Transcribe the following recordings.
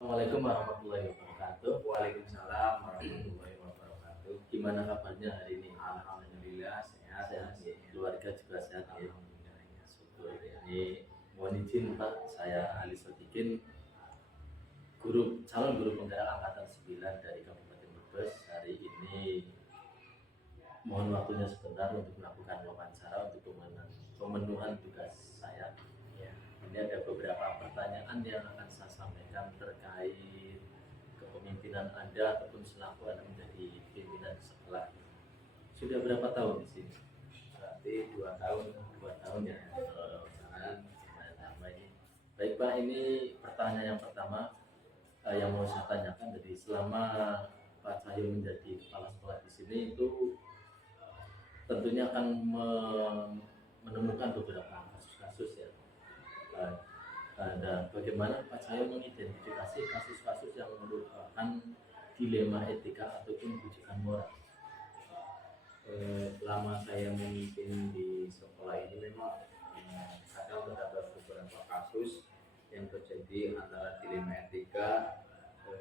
Assalamualaikum warahmatullahi wabarakatuh. Waalaikumsalam warahmatullahi wabarakatuh. Gimana kabarnya hari ini? Alhamdulillah sehat. Sehat ya. Keluarga juga sehat ya. Alhamdulillah ya. Syukur ya. Ini mohon izin Pak, saya Ali Sodikin, calon guru penggerak angkatan 9 dari Kabupaten Brebes. Hari ini mohon waktunya sebentar untuk melakukan wawancara untuk pemenuhan tugas saya. Ya. Ini ada beberapa pertanyaan yang akan saya sampaikan terkait kepemimpinan Anda ataupun selaku Anda menjadi pimpinan di sekolah. Sudah berapa tahun di sini? Berarti 2 tahun. 2 tahun ya. Lumayan lama ini. Baik Pak, ini pertanyaan yang pertama yang mau saya tanyakan. Jadi selama Pak Cahyo menjadi kepala sekolah di sini itu tentunya akan menemukan beberapa kasus-kasus ya. Dan bagaimana Pak Cahyo mengidentifikasi kasus-kasus yang merupakan dilema etika ataupun bujukan moral? Lama saya memimpin di sekolah ini memang kadang terdapat beberapa kasus yang terjadi antara dilema etika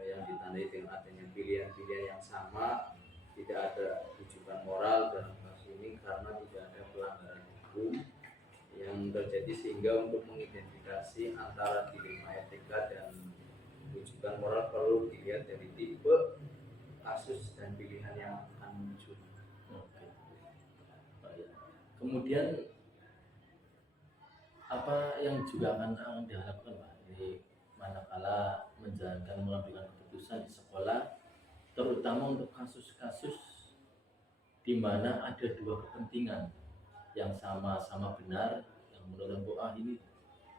yang ditandai dengan adanya pilihan-pilihan yang sama, tidak ada rujukan moral dalam kasus ini karena tidak ada pelanggaran hukum yang terjadi, sehingga untuk mengidentifikasi antara dilema etika dan rujukan moral perlu dilihat dari tipe kasus dan pilihan yang akan muncul. Oke. Kemudian apa yang juga akan diharapkan Pak ini manakala mengambil keputusan di sekolah, terutama untuk kasus-kasus di mana ada dua kepentingan yang sama-sama benar, yang menurut ini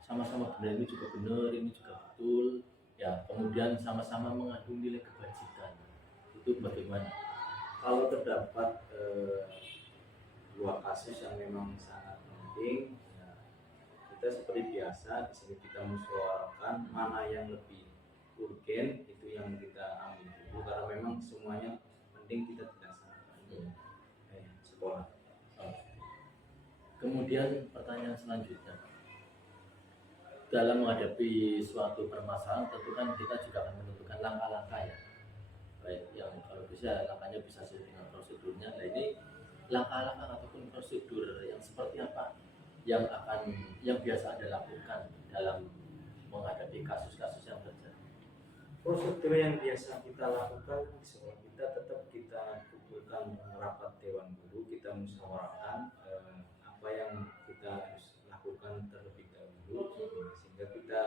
sama-sama benar, ini juga benar, ini juga betul ya, kemudian sama-sama mengandung nilai kebajikan, itu bagaimana? Kalau terdapat dua kasus yang memang sangat penting, ya, kita seperti biasa di sini kita musyawarahkan mana yang lebih urgen, itu yang kita ambil dulu karena memang semuanya penting kita dilaksanakan sekolah. Kemudian pertanyaan selanjutnya, dalam menghadapi suatu permasalahan tentu kan kita juga akan menentukan langkah-langkah ya, baik yang kalau bisa langkahnya bisa sesuai dengan prosedurnya. Nah ini langkah-langkah ataupun prosedur yang seperti apa yang biasa Anda lakukan dalam menghadapi kasus-kasus yang terjadi? Prosedur yang biasa kita lakukan di sekolah kita tetap kita kumpulkan rapat dewan guru, kita musyawarahkan apa yang kita harus lakukan terlebih dahulu sehingga kita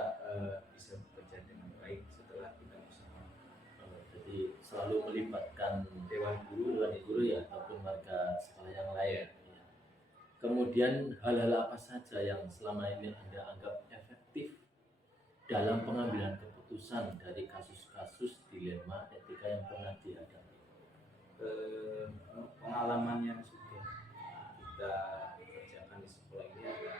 bisa bekerja dengan baik setelah kita musyawarahkan. Jadi selalu melibatkan dewan guru ya ataupun warga sekolah yang lain. Ya. Kemudian hal-hal apa saja yang selama ini Anda anggap efektif dalam pengambilan keputusan dari kasus-kasus dilema etika yang pernah dihadapi? Pengalaman yang sudah kita kerjakan di sekolah ini adalah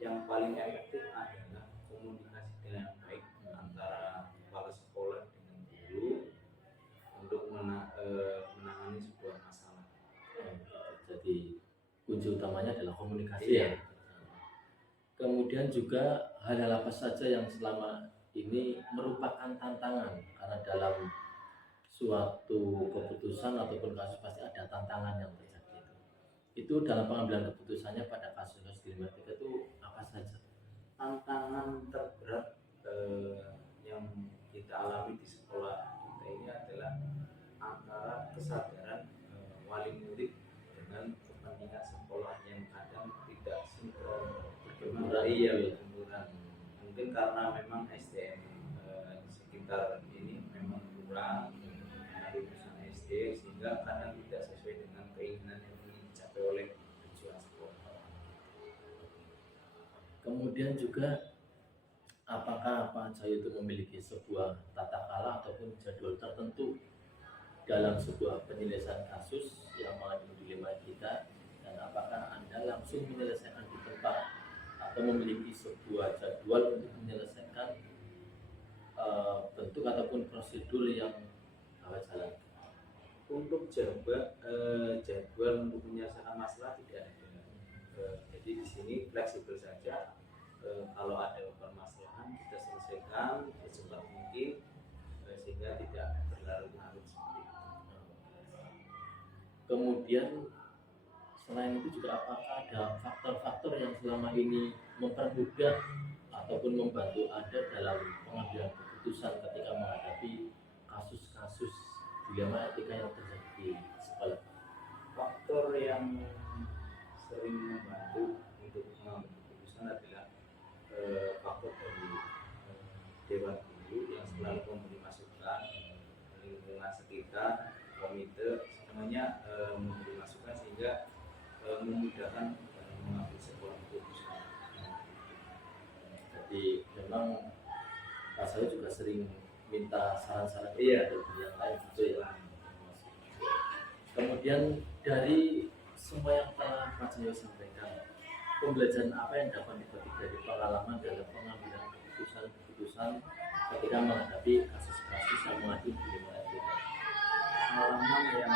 yang paling efektif adalah komunikasi dengan baik antara kepala sekolah dengan guru untuk menangani sebuah masalah. Jadi kunci utamanya adalah komunikasi ya. Kemudian juga hal-hal apa saja yang selama ini merupakan tantangan, karena dalam suatu keputusan ataupun kasus pasti ada tantangan yang terjadi. Itu dalam pengambilan keputusannya pada kasus-kasus dilema etika itu apa saja? Tantangan terberat yang kita alami di sekolah kita ini adalah antara kesadaran wali murid dengan kepentingan sekolah yang kadang tidak sinkron. Berbenturan. Mungkin karena memang SDM di sekitar ini memang kurang lulusan SD, sehingga kadang tidak sesuai dengan keinginan yang ingin dicapai oleh tujuan sekolah. Kemudian juga apakah Pak Cahyo itu memiliki sebuah tata cara ataupun jadwal tertentu dalam sebuah penyelesaian kasus yang mengandung dilema etika, dan apakah Anda langsung menyelesaikan di tempat atau memiliki sebuah jadwal untuk menyelesaikan bentuk ataupun prosedur yang Bapak jalankan? Untuk jadwal untuk menyelesaikan masalah tidak ada. Jadi di sini fleksibel saja. Kalau ada permasalahan kita selesaikan secepat mungkin. sehingga tidak berlarut-larut seperti itu. Kemudian selain itu juga apakah ada faktor-faktor yang selama ini mempermudah ataupun membantu Anda dalam pengambilan keputusan ketika menghadapi kasus-kasus dilema etika yang terjadi di sekolah? Faktor yang sering membantu untuk mengambil keputusan adalah faktor dari dewan guru yang selalu memberi masukan, lingkungan sekitar, komite, semuanya memberi masukan sehingga memudahkan dalam mengambil sebuah keputusan. Jadi memang Pak saya juga sering minta saran-saran Iya. dari yang lain gitu ya. Kemudian dari semua yang telah Pak Sayo sampaikan, pembelajaran apa yang dapat dipetik dari pengalaman dalam pengambilan keputusan ketika menghadapi kasus-kasus yang mengadu dilema etika? Pengalaman yang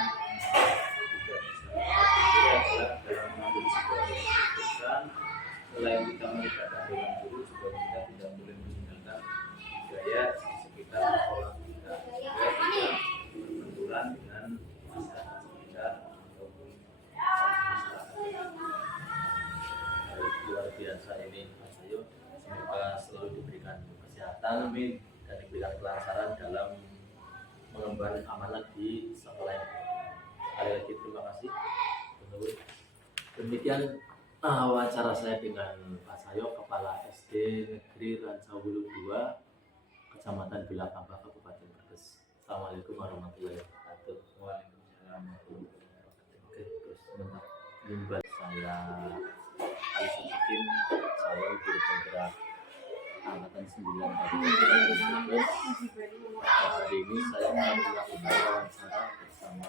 juga bisa adalah dalam mengambil sebuah keputusan, selain kita melibatkan dewan guru, juga kita tidak boleh meninggalkan budaya di sekitar sekolah kita, sehingga tidak berbenturan dengan masyarakat sekitar ataupun masyarakat. Baik, luar biasa ini Pak Sayo. Semoga selalu diberikan kesehatan dan diberikan kelancaran dalam mengemban amanat di sekolah ini. Sekali lagi terima kasih. Demikian wawancara saya dengan Pak Sayo, Kepala SD Negeri Rancawulu 2, Kecamatan Bilakamba, Kabupaten Brebes. Assalamualaikum warahmatullahi wabarakatuh. Waalaikumsalam warahmatullahi wabarakatuh. Oke, terus sebentar. Nimbat saya Ali Sadikin, saya guru penggerak angkatan 9 Kabupaten Brebes. Hari ini saya akan melakukan wawancara bersama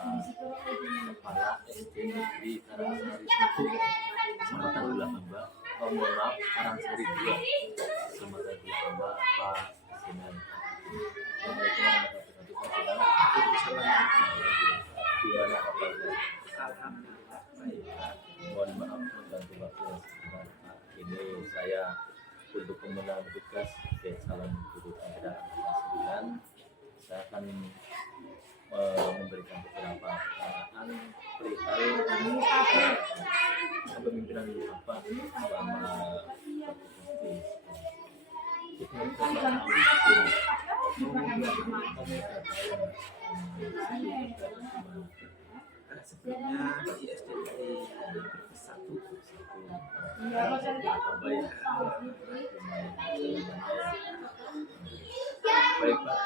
Kepala SD Negeri Karangsari 1, Kecamatan Bilakamba. Mohon maaf, Karangsari 2, Kecamatan Bilakamba, Pak Sinan. Assalamualaikum warahmatullahi wabarakatuh. Gimana kabarnya? Alhamdulillah baik. Mohon maaf mengganggu waktu yang sebentar. Ini saya untuk pemenang tugas sebagai calon guru penggerak angkatan 9. Saya akan memberikan beberapa pertanyaan perihal kepemimpinan Bapak selama Sebelumnya di SDT Brebes 1 Baik Pak,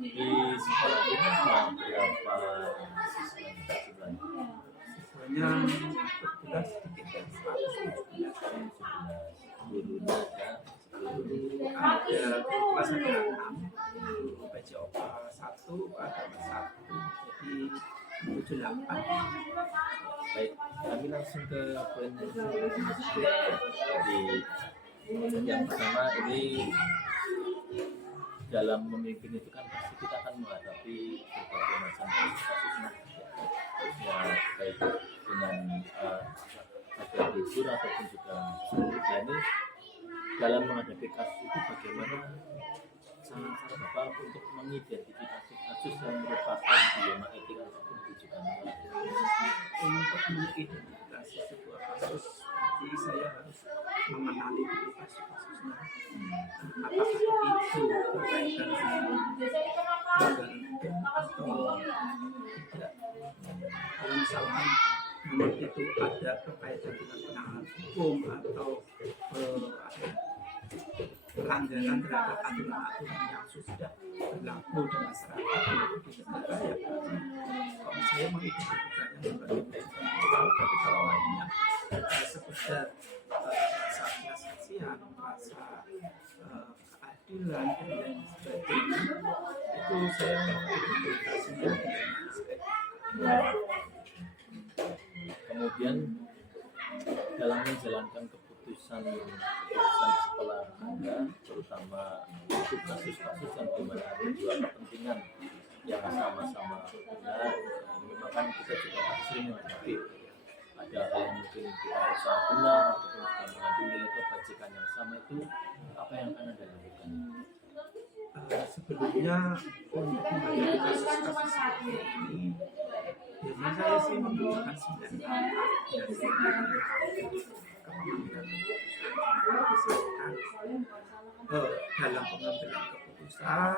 di sekolah ini berapa siswa jumlahnya? siswanya bertugas sekitar 117. Gurunya Ada kelas 6, PJOK 1, agama 1, jadi 78. baik, kami langsung ke poin jadi yang pertama ini dalam memimpin itu kan pasti kita akan menghadapi berbagai macam kasus-kasus ya baik dengan ada gusur ataupun juga sulit. Ini dalam menghadapi kasus itu bagaimana cara Bapak untuk mengidentifikasi kasus yang merupakan dilema etika ataupun rujukan moral? Untuk mengidentifikasi sebuah kasus, jadi saya harus mengenali dulu kasus-kasusnya. Apakah itu berkaitan dengan pelanggaran hukum atau tidak? Kalau misalkan memang itu ada berkaitan dengan penanganan hukum atau pelanggaran terhadap aturan-aturan yang sudah berlaku di masyarakat di negara, ya berarti kalau saya mengidentifikasinya tapi kalau lainnya sekedar rasa kesaksian, rasa keadilan dan lain sebagainya, itu saya mengidentifikasinya dengan aspek. Kemudian dalam menjalankan keputusan sekolah Anda, terutama untuk kasus-kasus yang dimana ada dua kepentingan yang sama-sama benar, ini memang kita juga sering menghadapi ada hal yang mungkin kita rasa benar ataupun kita mengandung nilai kebajikan yang sama, itu apa yang akan Anda lakukan? Sebelumnya untuk menghadapi kasus-kasus seperti ini, biasanya saya sih menggunakan 9 langkah ya, kepemimpinan keputusan. Dalam pengambilan keputusan,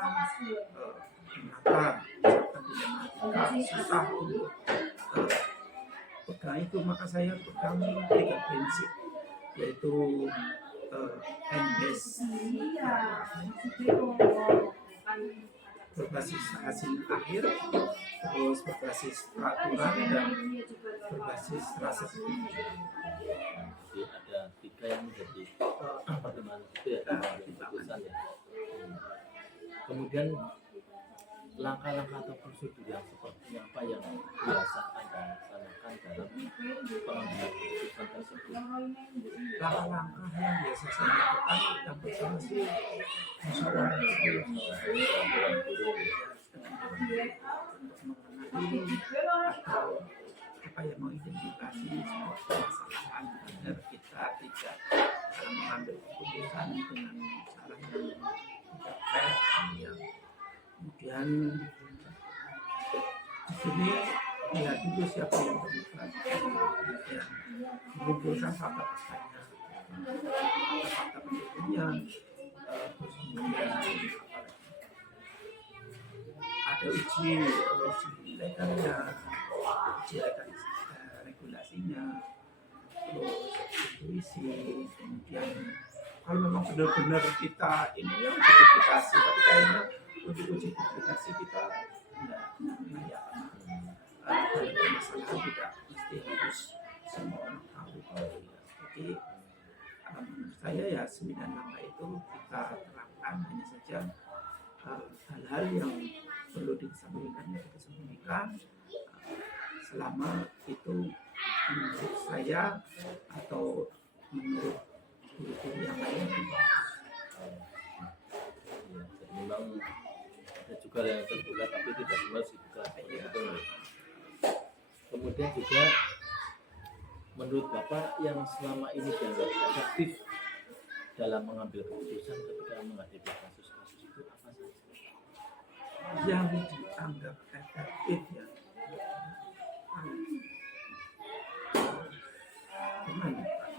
kenapa misalkan dilematika susah untuk pegang itu, maka saya pegang 3 prinsip, yaitu NBES berbasis hasil akhir, terus berbasis peraturan, dan berbasis rasa setuju. Jadi ada 3 yang menjadi pertimbangan itu ya, keputusan ya. Kemudian langkah-langkah atau prosedur yang seperti apa yang biasa Anda laksanakan dalam pengambilan keputusan tersebut? Langkah-langkah yang biasa saya lakukan yang pertama sih musyawarah dulu, mengenai atau apa yang mengidentifikasi sebuah permasalahan agar kita tidak mengambil keputusan dengan cara yang tidak fair. Kemudian di sini lihat dulu siapa yang terlibat, ya, mengumpulkan fakta-faktanya, fakta pendukungnya, terus kemudian ada uji legalnya, uji regulasinya, terus intuisi. Kemudian kalau memang benar-benar kita ini ya uji publikasi, tapi kayaknya untuk uji publikasi kita tidak ya, dalam permasalahan tidak mesti harus semua orang tahu. Jadi menurut saya ya 9 langkah itu kita terapkan, hanya saja hal-hal yang perlu dikesampingkan ya kita sembunyikan selama itu menurut saya atau menurut guru-guru yang lain. Ya, jadi memang ada juga yang terbuka tapi tidak semua dibuka gitu. Kemudian juga menurut Bapak yang selama ini dianggap efektif dalam mengambil keputusan ketika menghadapi kasus-kasus itu apa saja? Yang dianggap efektif ya, gimana Pak?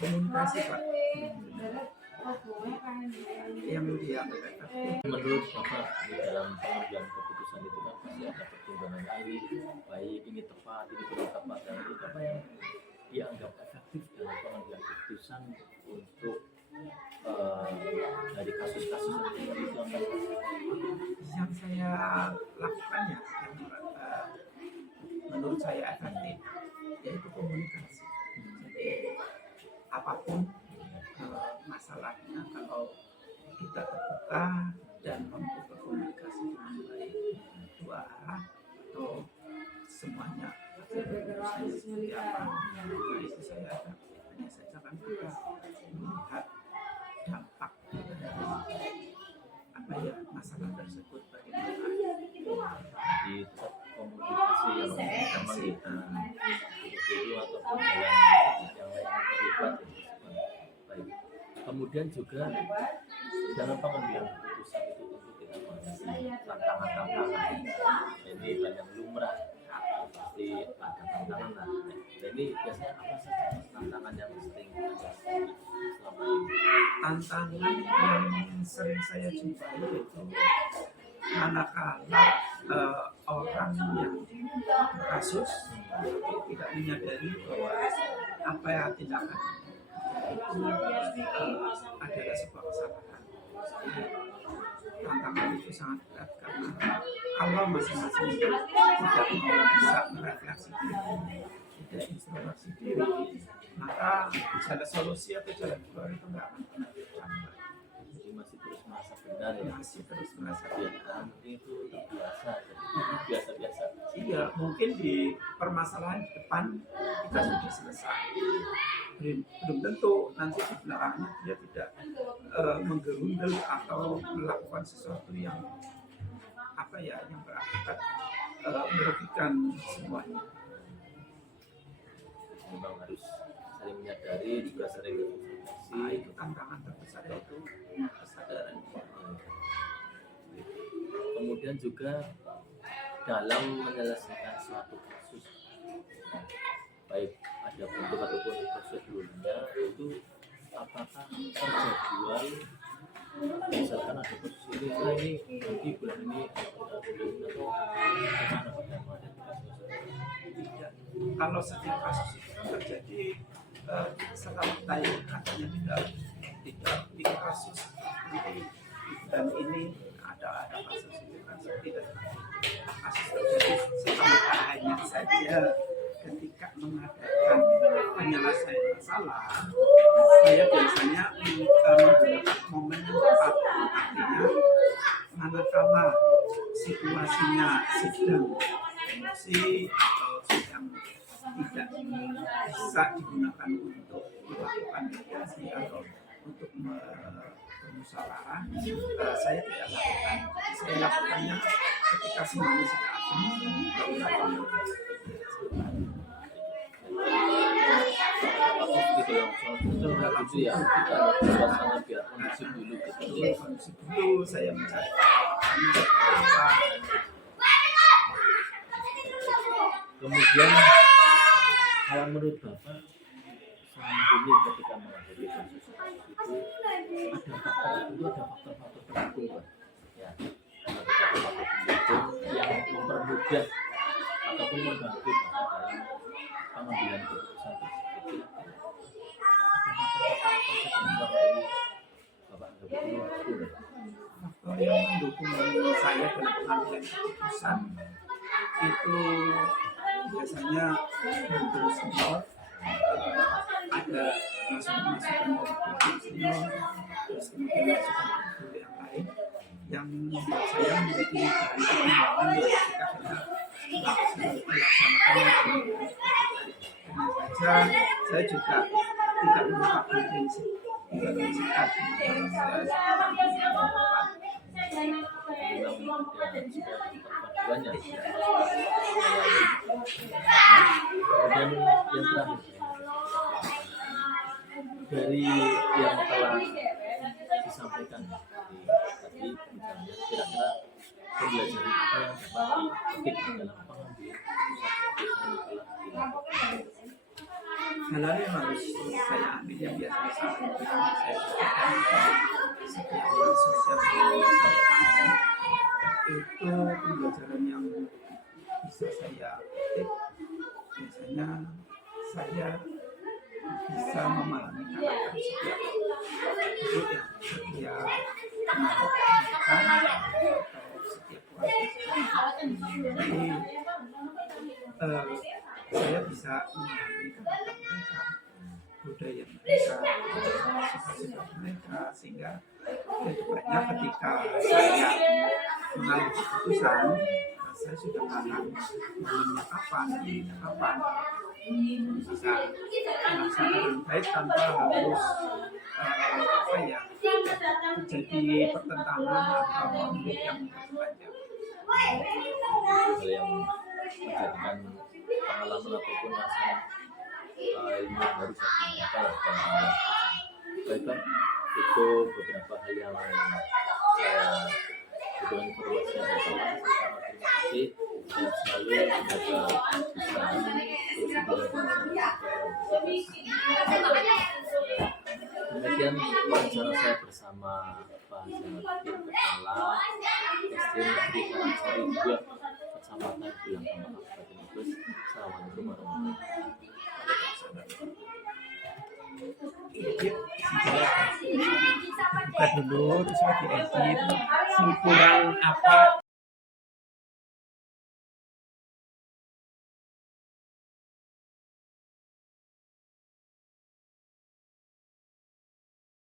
Komunikasi Pak, yang dianggap efektif. Menurut Bapak di dalam pengambilan keputusan itu kan pasti ada pertimbangan ahli, baik ini tepat, ini kurang tepat, dan itu apa yang dianggap efektif dalam pengambilan keputusan untuk dari kasus-kasus yang seperti itu apa? Yang saya lakukan ya, yang menurut saya efektif, yaitu komunikasi. Jadi apapun masalahnya, kalau kita terbuka dan mampu berkomunikasi dengan baik, dua arah atau semuanya keputusannya seperti apa, nah itu saya efektif. Hanya saja kan kita melihat dampak dari apa ya masalah tersebut bagaimana. Di tetap komunikasi yang memang kita guru ataupun dalam yang lain terlibat baik. Kemudian juga dalam pengambilan keputusan itu tentu kita menghadapi tantangan-tantangan. Ini banyak lumrah, pasti ada tantangan lah. Jadi biasanya apa saja tantangan yang sering selama ini? Tantangan yang sering saya jumpai yaitu manakala orang yang berkasus tapi tidak menyadari bahwa apa yang tindakan itu adalah sebuah kesalahan. Jadi, tantangan itu sangat berat karena kalau masing-masing tidak bisa merefleksi diri, tidak introspeksi diri, maka jalan solusi atau jalan keluar itu nggak akan pernah tercapai. Jadi masih terus merasa benar ya, Masih terus merasa kebiasaan itu terbiasa, jadi biasa-biasa. iya, mungkin di permasalahan di depan kita sudah selesai. Belum tentu nanti di belakangnya dia tidak menggerundel atau melakukan sesuatu yang apa ya, yang berakibat merugikan semuanya. memang harus saling menyadari, juga sering berkomunikasi. Nah, itu tantangan terbesar itu kesadaran. Kemudian juga dalam menyelesaikan suatu kasus, baik ada bentuk ataupun prosedurnya, itu apakah terjadwal, misalkan ada proses ini, nanti bulan ini atau gimana bagaimana Tidak. Kalau setiap kasus itu kan terjadi setelah tayang katanya tidak di kasus nanti dan ini ada kasus itu kan tidak kasus terjadi setelah hanya saja ketika mengadakan penyelesaian masalah saya biasanya menggunakan momen yang tepat, artinya manakala situasinya sedang emosi atau sedang tidak bisa digunakan untuk melakukan mediasi atau untuk bermusyawarah, saya tidak lakukan. Saya lakukannya ketika semuanya sudah aman. gitu langsung itu ya, kita ada suasana biar kondusif dulu gitu. Jadi kondisi dulu saya mencari Kemudian kalau menurut Bapak selama ini ketika menghadapi kasus itu ada faktor-faktor pendukung, ya, ada faktor-faktor pendukung yang mempermudah ataupun membantu Bapak dalam pengambilan keputusan tersebut. Ada faktor-faktor dari Bapak anggap itu faktor yang mendukung saya dalam pengambilan keputusan itu biasanya betul senior, ada masukan-masukan dari senior, terus kemudian masukan dari yang lain yang membuat saya menjadi bahan pertimbangan ketika saya melaksanakan. Hanya saja saya juga tidak melupakan prinsip tidak bersikap banyak. Kemudian yang terakhir dari yang telah disampaikan tadi, misalnya kira-kira pembelajaran apa yang dapat dipetik dalam pengambilan keputusan. hal-hal yang harus saya ambil yang biasa saya lakukan setiap kasus yang saya tangani itu pembelajaran yang bisa saya petik. Biasanya saya bisa memahami karakter setiap hidup yang setiap melakukan atau setiap keluarga. Jadi saya bisa memahami karakter mereka, budaya mereka, sifat-sifat mereka, sehingga kedepannya ketika saya mengambil keputusan, saya sudah paham momennya kapan, bisa melaksanakan dengan baik tanpa harus terjadi pertentangan atau konflik yang panjang. Hal yang menjadikan pengalaman ataupun masalah ilmu baru saya baikkan itu beberapa hal yang saya berikan informasi yang bersama. Terima kasih dan selalu menjaga demikian wawancara saya bersama Pak Zainuddin Kepala SDN Negeri Karangsari 2 Kecamatan Bilang Kampung Kabupaten Brebes. Assalamualaikum warahmatullahi wabarakatuh. Buka dulu terus diedit, kurang apa